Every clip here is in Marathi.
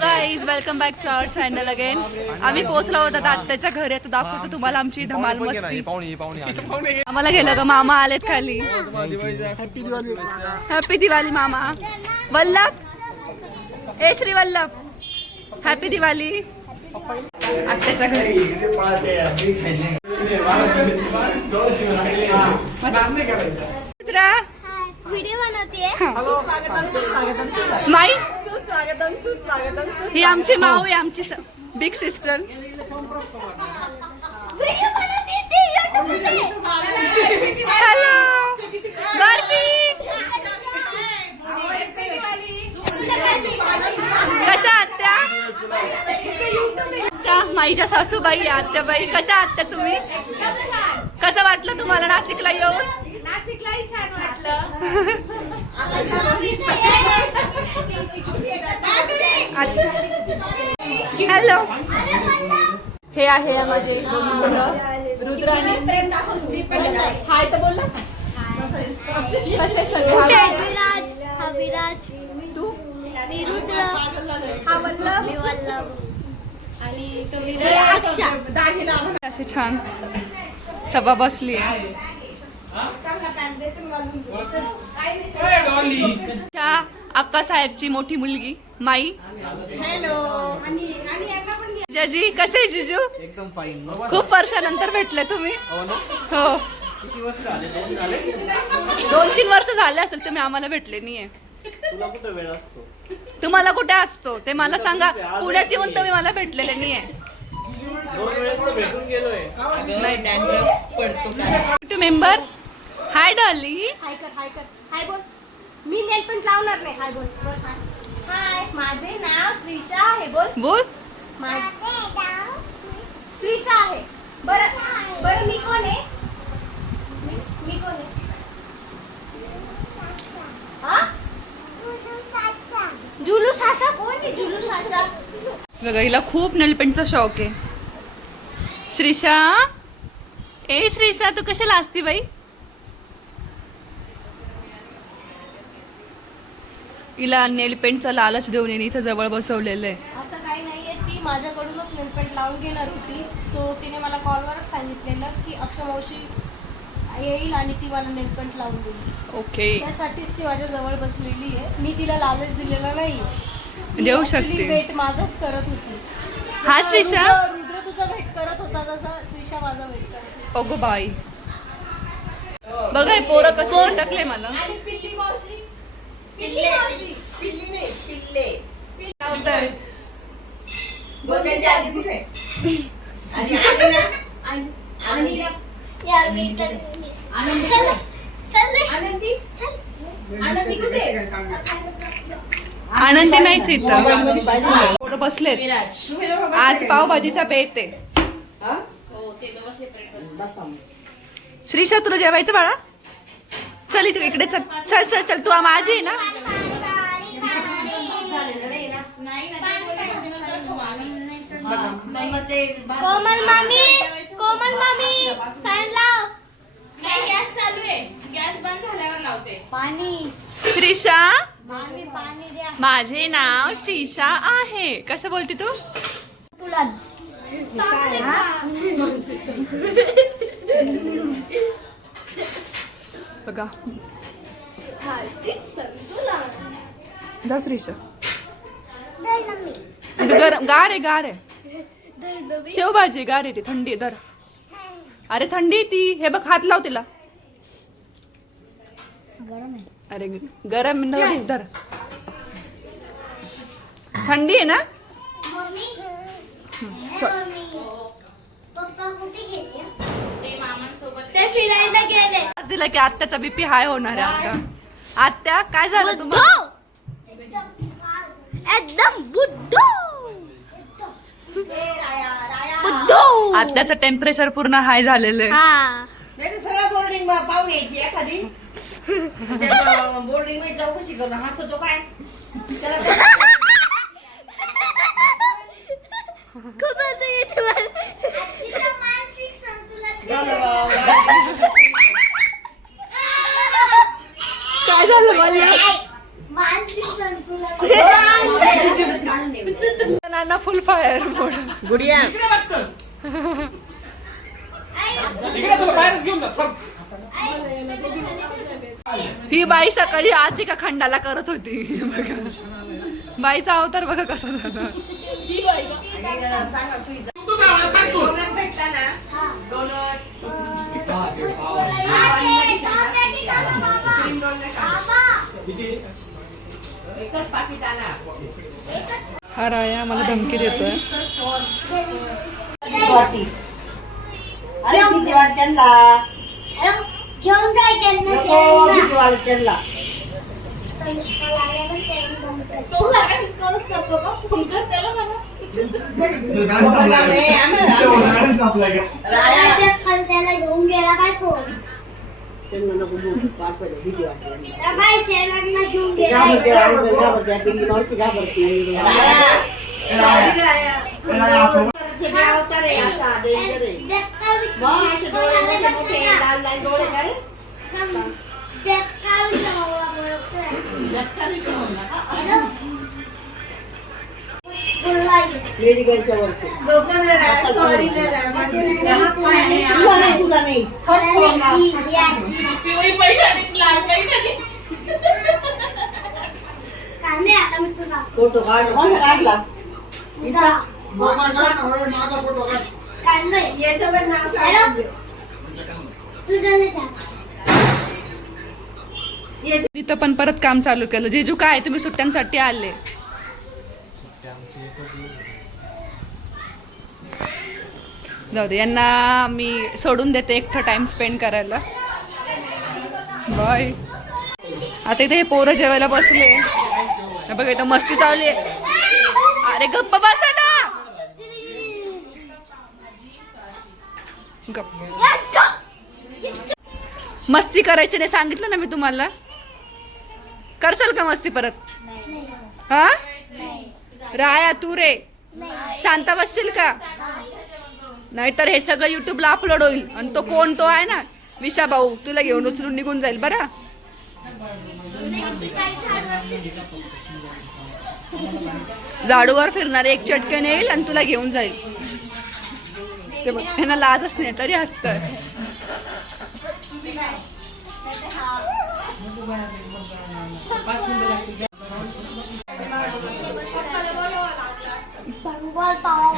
Guys, welcome back to our channel again. आम्ही पोहोचलो होतो आत्याच्या घरी. आता दाखवतो तुम्हाला आमची धमाल मस्ती. आम्हाला गेलं ग, मामा आलेत खाली. हॅपी दिवाळी मामा. वल्लभ, ए श्री वल्लभ, हॅपी दिवाळी. आत्याच्या घरी व्हिडिओ बनवतीये. माई, सुस्वागतम सुस्वागतम. ही आमची माऊ आहे, आमची बिग सिस्टर. हॅलो बार्बी, कशा आत्या? माईच्या सासूबाई, आत्याबाई, कशा आत्या तुम्ही? कसं वाटलं तुम्हाला नाशिकला येऊन? नाशिकलाही छान वाटलं. हॅलो, हे आहे माझे दोन्ही मुलं, रुद्र आणि हाय. तर बोल, कसे सगळे? विराज, हा विराज. तू? मी रुद्र. हा वल्लभ. मी वल्लभ. आणि तो विराज. अशी छान सभा बसली आहे. अक्का साहेबची मोठी मुलगी माई. हॅलो. जिजाजी कसे? जिजू एकदम फाईन. खूप वर्षानंतर भेटले तुम्ही. हो, किती वर्ष झाले? 2-3 वर्ष झाले असेल तुम्ही आम्हाला भेटले नाहीये. तुला कुठे वेळ असतो? तुम्हाला कुठे असतो ते मला सांगा. पुण्यात येऊन तुम्ही मला भेटलेले नाहीये. 2 वेळेस तर भेटून गेलोय. मेंबर. हाय डॉली. हाय कर, हाय कर, हाय बोल. मी नेल पण लावणार नाही. हाय बोल, बोल हाय. हाय, माझे नाव श्रीषा आहे. बोल. बोल. माझे नाव श्रीषा आहे. बरं बरं, मी कोण आहे? मी कोण आहे? हा? जुलू साशा. कोण आहे जुलू साशा? बघा, हिला खूप नेलपेंटचा शौक आहे. श्रीषा, ए श्रीषा, तू कशाला असती बाई? हिला नेलपेंटचा लालच देऊन येणे इथं जवळ बसवलेलं आहे. असं काही नाहीये, ती माझ्याकडूनच नेलपेंट लावून घेणार होती. सो तिने मला कॉलवरच सांगितलेलं की अक्षय मावशी येईल आणि ती मला नेलपेंट लावून देईल. ओके, त्यासाठीच ती माझ्या जवळ बसलेली आहे. मी तिला लालच दिलेला नाही. देऊ शकते. वेट माझाच करत होती. हा श्रीषा. रुद्र तुझा वेट करत होता तसा श्रीषा माझा वेट करत होती. अगो बाई, बघा हे पोरं कसं टाकले मला. आणि पिल्ली मावशी, पिल्ली मावशी, पिल्ली नाही, पिल्ले. काय होतंय? बघ त्याची आजी कुठे आहे? आजी आली ना? आणि यार मी तर आनंदी, चल रे आनंदी, चल. आनंदी कुठे आहे? आनंदी नाहीच इथं. पोरं बसलेत. आज पावभाजीचा बेत आहे. हा? श्रीषा, तुला जेवायचं बाळा? चल इथे, इकडे चल. चल चल चल, तू माझी आहे ना. कोमल मामी, कोमल मामी, फॅन लाव. गॅस चालू आहे, गॅस बंद झाल्यावर लावते. पाणी. श्रीषा, मामी पाणी द्या. माझे नाव श्रीषा आहे. कसं बोलते तू? तुला बघा, श्रीषा गार आहे, गार आहे. शेवभाजी गार आहे, ती थंडी आहे. धर. अरे थंडी आहे ती. हे बघ, हात लाव तिला. गरम आहे. अरे गरम नाही, धर. थंडी आहे ना. पप्पा कुठे गेले? ते मामांसोबत ते फिरायला गेले. आज दिला की आत्याचा बीपी हाय होणार आहे. आता आत्या, काय झालं तुम्हाला? एकदम बुद्धू. बुद्धू. आत्याचं टेम्परेचर पूर्ण हाय झालेलं आहे. हा. नाही तर सगळं बोर्डिंग पाहून यायची एखादी. बोर्डिंग मध्ये चौकशी करून हसतो काय त्याला. खूप असं येते मला. मानसिक संतुलन. काय झालं मला? मानसिक संतुलन. नाना फुल फायर मोड. गुडिया ही बाई सकाळी आज एका खंडाला करत होती. बघा बाईचा अवतार बघा कसा झाला. डोनट भेटला ना डोनट क्रीम डोनट एकच पाकिट आणा. हा राया मला धमकी देतोय. अरे किती वाट त्यांना घेऊन जाय त्यांना किती वाट त्यांना तो सारखा डिस्काउंटच करतो का फोन कर त्याला मला त्याला घेऊन गेला काय तो त्यांना नको बोलू पाठवलं किती वाट त्या बाई शेलांना घेऊन गेला मेडिकलच्या वरती सॉरी तुला नाही पिवळी पैठणी लाल पैठणी आता मी तुला फोटो काढला काढलोय तुझं तिथं पण परत काम चालू केलं. जेजू काय तुम्ही सुट्ट्यांसाठी आले? जाऊ दे यांना मी सोडून देते एकटं टाइम स्पेंड करायला. बाय. आता इथे हे पोरं जेवायला बसले. हे बघ इथं मस्ती चालू आहे. अरे गप्प बसा ना. गप्प. मस्ती करायची नाही सांगितलं ना मी तुम्हाला. करशाल का मस्ती परत? हा राया तू रे शांत बसशील का? नाहीतर हे सगळं युट्यूबला अपलोड होईल आणि तो कोण तो आहे ना विशा भाऊ तुला घेऊन उचलून निघून जाईल बरं. झाडूवर फिरणार एक चटकन येईल आणि तुला घेऊन जाईल. ते बघ ह्यांना लाजच नाही तरी हसतंय. बंगाल पाव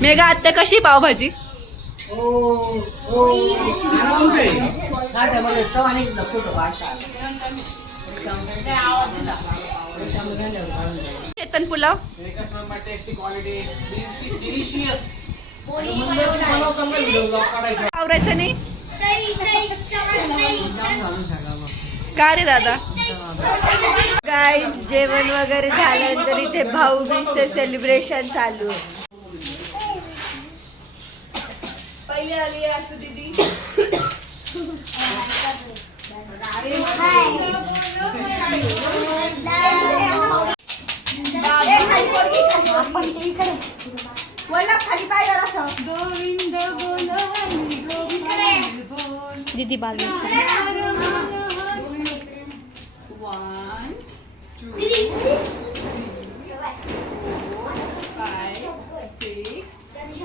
मेघा आत्या कशी पावभाजी? चेतन पुलाव आवरायचं नाही का रे दादा? गाईस जेवण वगैरे झाल्यानंतर इथे भाऊबीजचे सेलिब्रेशन चालू आहे. पहिले आली आशू दीदी. गोविंद बोल दीदी बाजू 1 2 3 4 5 6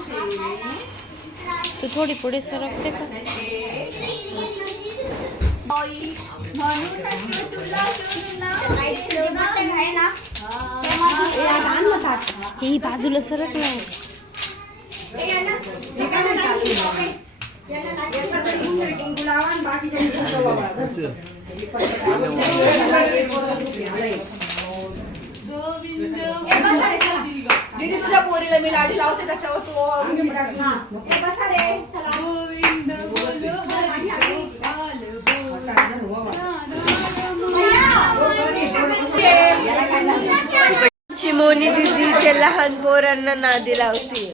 7 तू थोडी पुढे सरकते का? ही बाजूला सरक नाही. दीदी तुझ्या पोरीला मी लाडी लावते त्याच्यावर तू गोविंद चिमोनी दीदीच्या लहान पोरांना नादी लावती.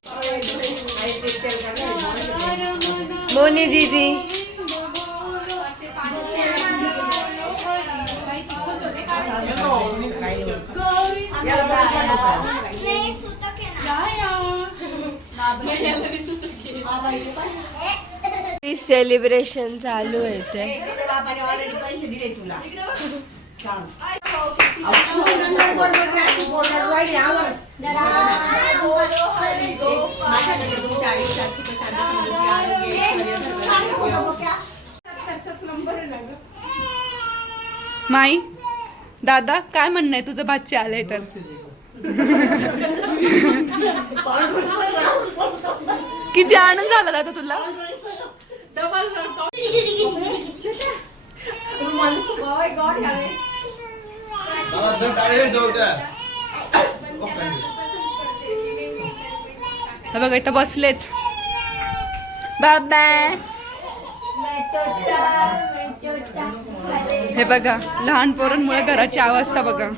मोनी दीदी सेलिब्रेशन चालू आहे ते. तुझ्या बापाने ऑलरेडी पैसे दिले तुला. सांग. अक्षुनंदन बोलबोल आणि बोलणार वाईट आवाज. माझ्याकडे तुमच्या आयुष्यात सुख शांती समृद्धी आरोग्य ऐश्वर्य माई दादा काय म्हणणं आहे तुझं भाची आलंय तर? किती आनंद झाला दादा तुला? हे बघा इथं बसलेत बाबा. हे बघा लहान पोरांमुळे घराची अवस्था बघा.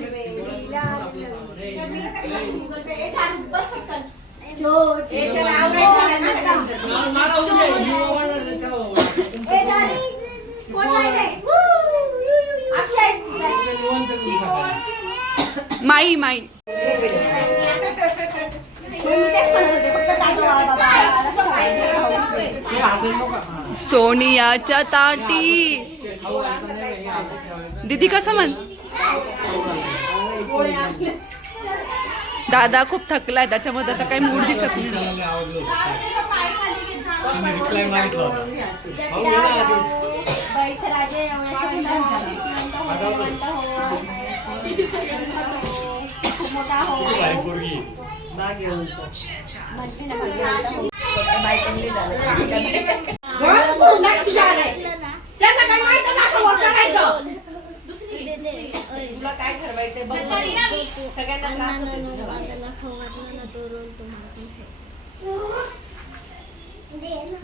माई माई सोनियाच्या ताटी. दीदी कसं म्हण? दादा खूप थकलाय त्याच्यामुळे त्याचा काही मूड दिसत नाही. तुला काय ठरवायचंय बघ. सगळ्यांना त्रास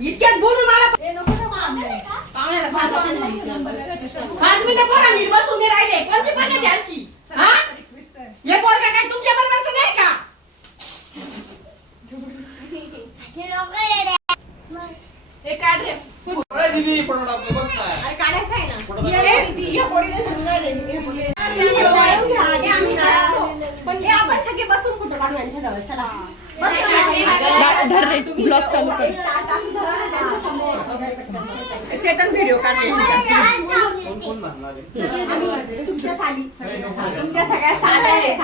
इतक्यात बोलून मला पाहुण्याला 5 मिनिटं बोला. नीट बसून नाही राहिले. कोणची पद्धत आहे अशी? हा? हे पोरगा काय तुमच्या बरोबरचं नाही का? अरे काढायचं आहे ना. ये दीदी, या पोरीला धरून राहिले. पण हे आपण सगळे बसून कुठं काढू यांच्या जवळ. चला धर रे ब्लॉग चालू कर. चेतन व्हिडिओ काढते. तुमच्या साली तुमच्या सगळ्या साड्या आहे,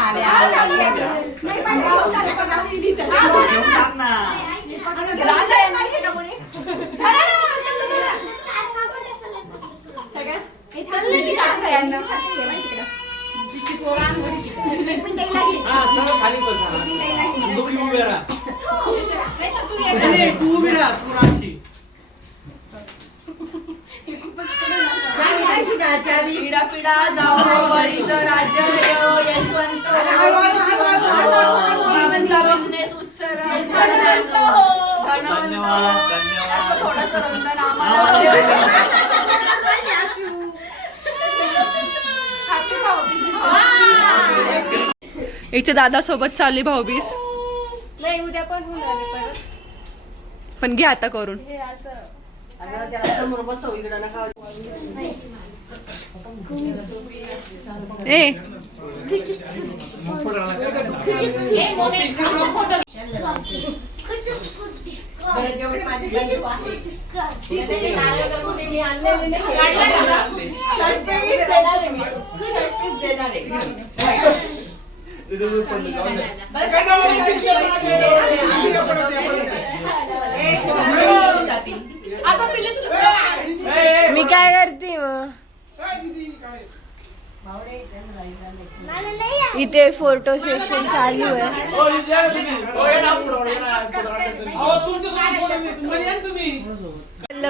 खाली बसा. दोघी उभे राहा. तू उभी राहा. तू राहशी. पिढा पिढा जाओ बळीचं राज्य देव यशवंत जीवनचा बिझनेस उच्चर धनवंत थोडंसं रंगण आम्हाला इथे दादा सोबत चालली भाऊबीज. नाही उद्या पण होणार आहे परत. पण घे आता करून. हे असं समोर बसव. इकडं नका. ए बरं, जेवढे माझे गणित आहे त्याचे नारळ मी आणलेले नाही. शर्ट पीस देणार आहे मी. शर्ट पीस देणार आहे. मी काय करते मग? इथे फोटो सेशन चालू आहे.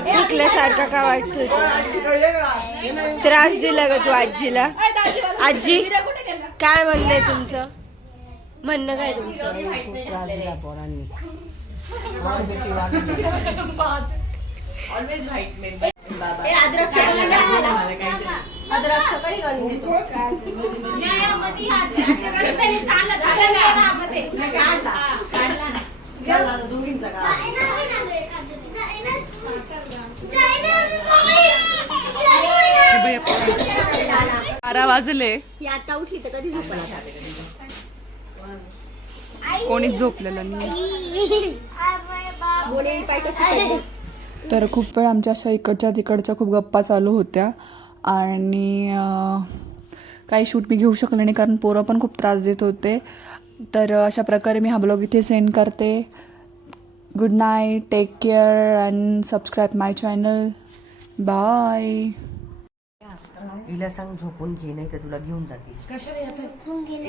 पिकल्यासारखा का वाटतोय? त्रास दिला का तू आजीला? आजी काय म्हणणं आहे तुमचं? म्हणणं काय तुमचं? Always white member. अद्रक सकाळी काढून घेतो. न्यायामध्ये असे रस्त्याने चालत दोघींचा बारा वाजले आता उठली तर कधी झोपला. कोणीच झोपलेलं नाही. तर खूप वेळ आमच्या अशा इकडच्या तिकडच्या खूप गप्पा चालू होत्या आणि काही शूट मी घेऊ शकले नाही कारण पोरं पण खूप त्रास देत होते. तर अशा प्रकारे मी हा ब्लॉग इथे सेंड करते. Good night, take care and subscribe my channel. Bye. हिला सांग झोपून घे, नाही तर तुला घेऊन जातील.